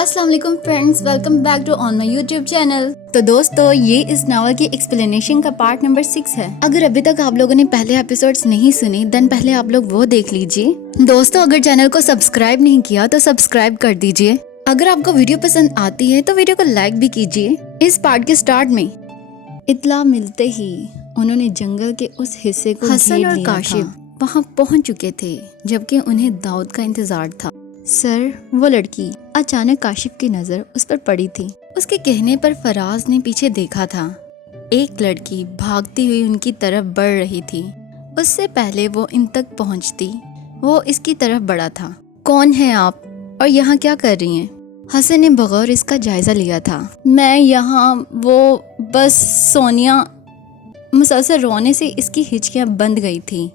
अस्सलाम वालेकुम friends, welcome back to on my YouTube channel. तो दोस्तों, ये इस नावल की एक्सप्लेनेशन का पार्ट नंबर 6 है। अगर अभी तक आप लोगों ने पहले एपिसोड्स नहीं सुने देन पहले आप लोग वो देख लीजिए। दोस्तों, अगर चैनल को सब्सक्राइब नहीं किया तो सब्सक्राइब कर दीजिए। अगर आपको वीडियो पसंद आती है तो वीडियो को लाइक भी कीजिए। इस पार्ट के स्टार्ट में इत्तला मिलते ही उन्होंने जंगल के उस हिस्से को हसन और काशिफ वहाँ पहुँच चुके थे, जबकि उन्हें दाऊद का इंतजार था। सर, वो लड़की। अचानक काशिफ की नजर उस पर पड़ी थी। उसके कहने पर फराज ने पीछे देखा था। एक लड़की भागती हुई उनकी तरफ बढ़ रही थी। उससे पहले वो इन तक पहुंचती, वो इसकी तरफ बढ़ा था। कौन है आप और यहाँ क्या कर रही हैं? हसन ने बगौर इसका जायजा लिया था। मैं यहाँ बस सोनिया। मुसलसल रोने से इसकी हिचकियाँ बंद गई थी।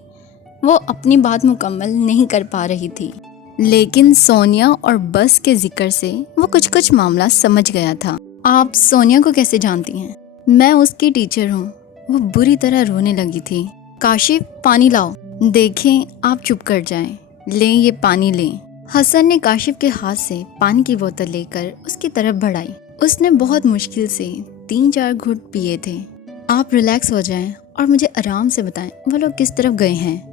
वो अपनी बात मुकम्मल नहीं कर पा रही थी, लेकिन सोनिया और बस के जिक्र से वो कुछ मामला समझ गया था। आप सोनिया को कैसे जानती हैं? मैं उसकी टीचर हूँ। वो बुरी तरह रोने लगी थी। काशिफ, पानी लाओ। देखें, आप चुप कर जाएं। लें, ये पानी लें। हसन ने काशिफ के हाथ से पानी की बोतल लेकर उसकी तरफ बढ़ाई। उसने बहुत मुश्किल से 3-4 घूंट पिए थे। आप रिलैक्स हो जाएं और मुझे आराम से बताएं वो लोग किस तरफ गए हैं।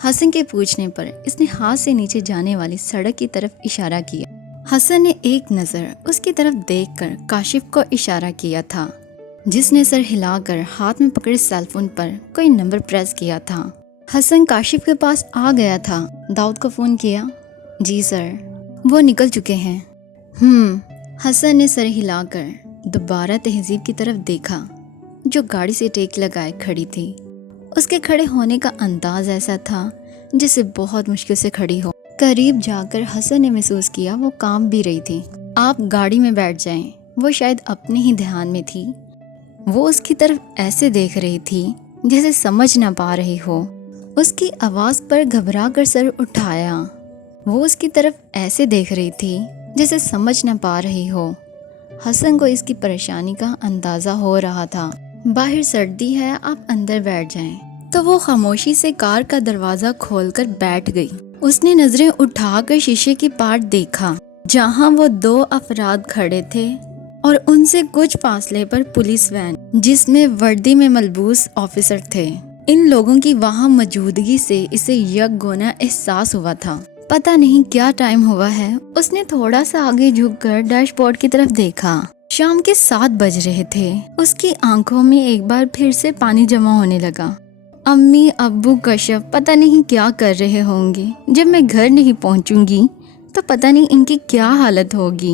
हसन के पूछने पर इसने हाथ से नीचे जाने वाली सड़क की तरफ इशारा किया। हसन ने एक नज़र उसकी तरफ देखकर काशिफ को इशारा किया था, जिसने सर हिलाकर हाथ में पकड़े सेलफोन पर कोई नंबर प्रेस किया था। हसन काशिफ के पास आ गया था। दाऊद को फ़ोन किया। जी सर, वो निकल चुके हैं। हसन ने सर हिलाकर दोबारा तहजीब की तरफ देखा, जो गाड़ी से टेक लगाए खड़ी थी। उसके खड़े होने का अंदाज ऐसा था जिसे बहुत मुश्किल से खड़ी हो। करीब जाकर हसन ने महसूस किया वो कांप भी रही थी। आप गाड़ी में बैठ जाएं। वो शायद अपने ही ध्यान में थी। वो उसकी तरफ ऐसे देख रही थी जैसे समझ ना पा रही हो। उसकी आवाज़ पर घबरा कर सर उठाया। वो उसकी तरफ ऐसे देख रही थी जैसे समझ ना पा रही हो। हसन को इसकी परेशानी का अंदाज़ा हो रहा था। बाहर सर्दी है, आप अंदर बैठ जाएं। तो वो खामोशी से कार का दरवाजा खोलकर बैठ गई। उसने नजरें उठाकर शीशे की पार देखा, जहां वो 2 अफराद खड़े थे और उनसे कुछ फासले पर पुलिस वैन, जिसमें वर्दी में मलबूस ऑफिसर थे। इन लोगों की वहां मौजूदगी से इसे यकगोना एहसास हुआ था। पता नहीं क्या टाइम हुआ है। उसने थोड़ा सा आगे झुककर डैशबोर्ड की तरफ देखा। शाम के 7 बज रहे थे। उसकी आंखों में एक बार फिर से पानी जमा होने लगा। अम्मी, अब्बू, कश्यप पता नहीं क्या कर रहे होंगे। जब मैं घर नहीं पहुंचूंगी तो पता नहीं इनकी क्या हालत होगी।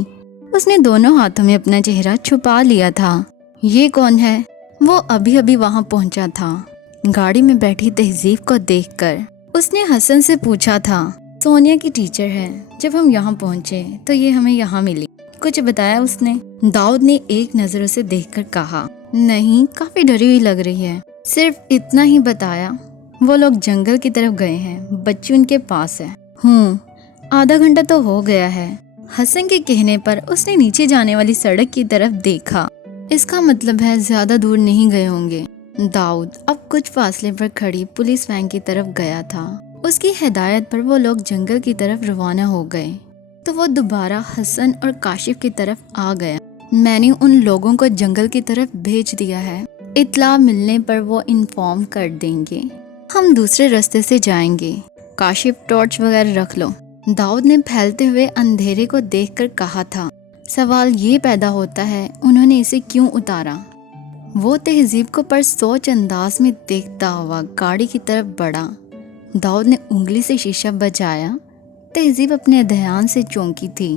उसने दोनों हाथों में अपना चेहरा छुपा लिया था। ये कौन है? वो अभी अभी वहां पहुंचा था। गाड़ी में बैठी तहजीब को देखकर उसने हसन से पूछा था। सोनिया की टीचर है। जब हम यहाँ पहुंचे तो ये हमें यहाँ मिली। कुछ बताया उसने? दाऊद ने एक नजर उसे देखकर कहा। नहीं, काफी डरी हुई लग रही है। सिर्फ इतना ही बताया, वो लोग जंगल की तरफ गए हैं। बच्ची उनके पास है। आधा घंटा तो हो गया है। हसन के कहने पर उसने नीचे जाने वाली सड़क की तरफ देखा। इसका मतलब है ज्यादा दूर नहीं गए होंगे। दाऊद अब कुछ फासले पर खड़ी पुलिस वैन की तरफ गया था। उसकी हिदायत पर वो लोग जंगल की तरफ रवाना हो गए तो वो दोबारा हसन और काशिफ की तरफ आ गया। मैंने उन लोगों को जंगल की तरफ भेज दिया है। इत्तला मिलने पर वो इन्फॉर्म कर देंगे। हम दूसरे रास्ते से जाएंगे। काशिफ, टॉर्च वगैरह रख लो। दाऊद ने फैलते हुए अंधेरे को देखकर कहा था। सवाल ये पैदा होता है, उन्होंने इसे क्यों उतारा? वो तहजीब को परसोच अंदाज में देखता हुआ गाड़ी की तरफ बढ़ा। दाऊद ने उंगली से शीशा बजाया। तहजीब अपने ध्यान से चौंकी थी।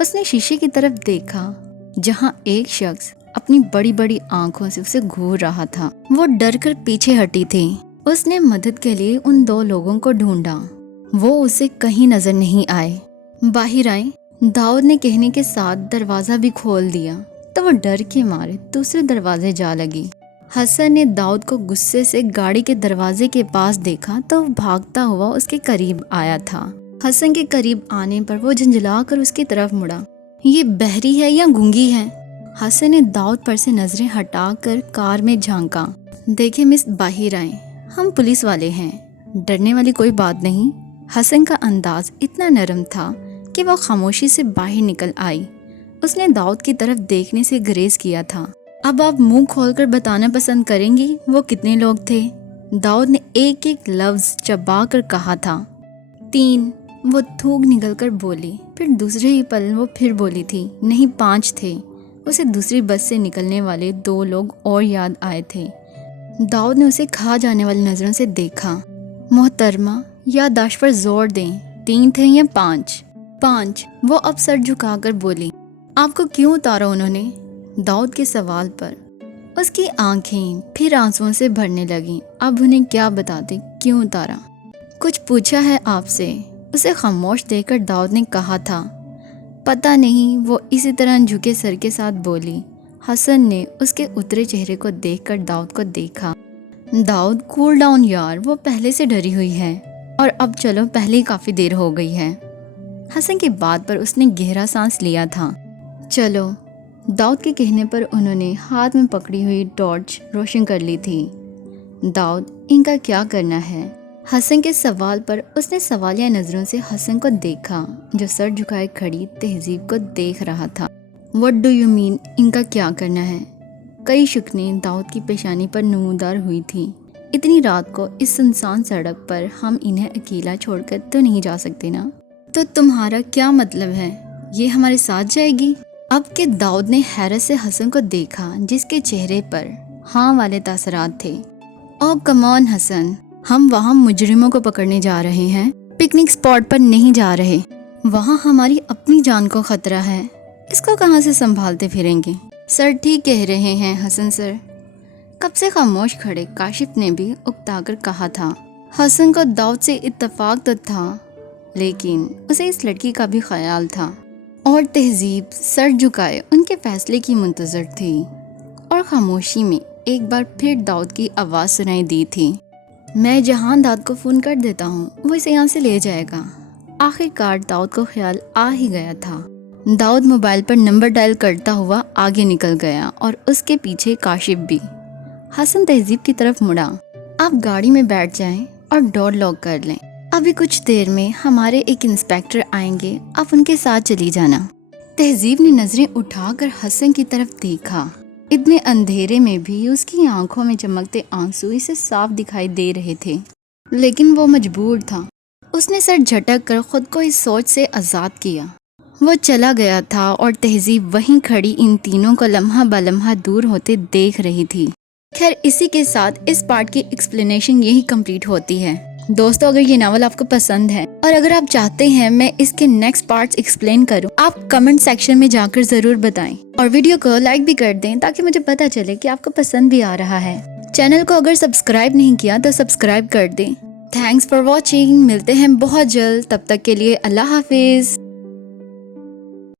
उसने शीशे की तरफ देखा, जहां एक शख्स अपनी बड़ी बड़ी आंखों से उसे घूर रहा था। वो डर कर पीछे हटी थी। उसने मदद के लिए उन 2 लोगों को ढूंढा। वो उसे कहीं नजर नहीं आए। बाहर आए, दाऊद ने कहने के साथ दरवाजा भी खोल दिया तो वो डर के मारे दूसरे दरवाजे जा लगी। हसन ने दाऊद को गुस्से से गाड़ी के दरवाजे के पास देखा तो भागता हुआ उसके करीब आया था। हसन के करीब आने पर वो झंझला कर उसकी तरफ मुड़ा। ये बहरी है या गूंगी है? हसन ने दाऊद पर से नजरें हटाकर कार में झांका। देखे मिस, बाहर आए, हम पुलिस वाले हैं। डरने वाली कोई बात नहीं। हसन का अंदाज इतना नरम था कि वो खामोशी से बाहर निकल आई। اس نے داؤد کی طرف دیکھنے سے گریز کیا تھا۔ اب آپ منہ کھول کر بتانا پسند کریں گی وہ کتنے لوگ تھے؟ داؤد نے ایک ایک لفظ چبا کر کہا تھا۔ 3، وہ تھوک نکل کر بولی۔ پھر دوسرے ہی پل وہ پھر بولی تھی، نہیں 5 تھے۔ اسے دوسری بس سے نکلنے والے 2 لوگ اور یاد آئے تھے۔ داؤد نے اسے کھا جانے والی نظروں سے دیکھا۔ محترمہ، یادداشت پر زور دیں، 3 تھے یا 5؟ 5، وہ اب سر جھکا کر بولی۔ آپ کو کیوں اتارا انہوں نے؟ داؤد کے سوال پر اس کی آنکھیں پھر آنسوؤں سے بھرنے لگیں۔ اب انہیں کیا بتاتے کیوں اتارا؟ کچھ پوچھا ہے آپ سے؟ اسے خاموش دیکھ کر داؤد نے کہا تھا۔ پتہ نہیں، وہ اسی طرح جھکے سر کے ساتھ بولی۔ حسن نے اس کے اترے چہرے کو دیکھ کر داؤد کو دیکھا۔ داؤد کول ڈاؤن یار، وہ پہلے سے ڈری ہوئی ہے، اور اب چلو، پہلے ہی کافی دیر ہو گئی ہے۔ حسن کی بات پر اس نے گہرا سانس لیا تھا۔ چلو، داؤد کے کہنے پر انہوں نے ہاتھ میں پکڑی ہوئی ٹارچ روشن کر لی تھی۔ داؤد، ان کا کیا کرنا ہے؟ حسن کے سوال پر اس نے سوالیہ نظروں سے حسن کو دیکھا، جو سر جھکائے کھڑی تہذیب کو دیکھ رہا تھا۔ What do you mean، ان کا کیا کرنا ہے؟ کئی شکنیں داؤد کی پیشانی پر نمودار ہوئی تھی۔ اتنی رات کو اس سنسان سڑک پر ہم انہیں اکیلا چھوڑ کر تو نہیں جا سکتے نا؟ تو تمہارا کیا مطلب ہے؟ یہ ہمارے ساتھ جائے گی؟ اب کہ داؤد نے حیرت سے حسن کو دیکھا، جس کے چہرے پر ہاں والے تاثرات تھے۔ او کم آن حسن، ہم وہاں مجرموں کو پکڑنے جا رہے ہیں، پکنک اسپاٹ پر نہیں جا رہے۔ وہاں ہماری اپنی جان کو خطرہ ہے، اس کو کہاں سے سنبھالتے پھریں گے؟ سر ٹھیک کہہ رہے ہیں حسن سر۔ کب سے خاموش کھڑے کاشف نے بھی اکتا کر کہا تھا۔ حسن کو داؤد سے اتفاق تو تھا، لیکن اسے اس لڑکی کا بھی خیال تھا، اور تہذیب سر جھکائے ان کے فیصلے کی منتظر تھی۔ اور خاموشی میں ایک بار پھر داؤد کی آواز سنائی دی تھی۔ میں جہان داد کو فون کر دیتا ہوں، وہ اسے یہاں سے لے جائے گا۔ آخر کار داؤد کو خیال آ ہی گیا تھا۔ داؤد موبائل پر نمبر ڈائل کرتا ہوا آگے نکل گیا، اور اس کے پیچھے کاشف بھی۔ حسن تہذیب کی طرف مڑا۔ آپ گاڑی میں بیٹھ جائیں اور ڈور لاک کر لیں، ابھی کچھ دیر میں ہمارے ایک انسپیکٹر آئیں گے، آپ ان کے ساتھ چلی جانا۔ تہذیب نے نظریں اٹھا کر حسن کی طرف دیکھا۔ اتنے اندھیرے میں بھی اس کی آنکھوں میں چمکتے آنسو اسے صاف دکھائی دے رہے تھے، لیکن وہ مجبور تھا۔ اس نے سر جھٹک کر خود کو اس سوچ سے آزاد کیا۔ وہ چلا گیا تھا، اور تہذیب وہیں کھڑی ان تینوں کو لمحہ بلمحہ دور ہوتے دیکھ رہی تھی۔ خیر، اسی کے ساتھ اس پارٹ کی ایکسپلینیشن یہی کمپلیٹ ہوتی ہے۔ دوستو، اگر یہ ناول آپ کو پسند ہے اور اگر آپ چاہتے ہیں میں اس کے نیکسٹ پارٹس ایکسپلین کروں، آپ کمنٹ سیکشن میں جا کر ضرور بتائیں، اور ویڈیو کو لائک بھی کر دیں تاکہ مجھے پتا چلے کہ آپ کو پسند بھی آ رہا ہے۔ چینل کو اگر سبسکرائب نہیں کیا تو سبسکرائب کر دیں۔ تھینکس فار واچنگ، ملتے ہیں بہت جلد، تب تک کے لیے اللہ حافظ۔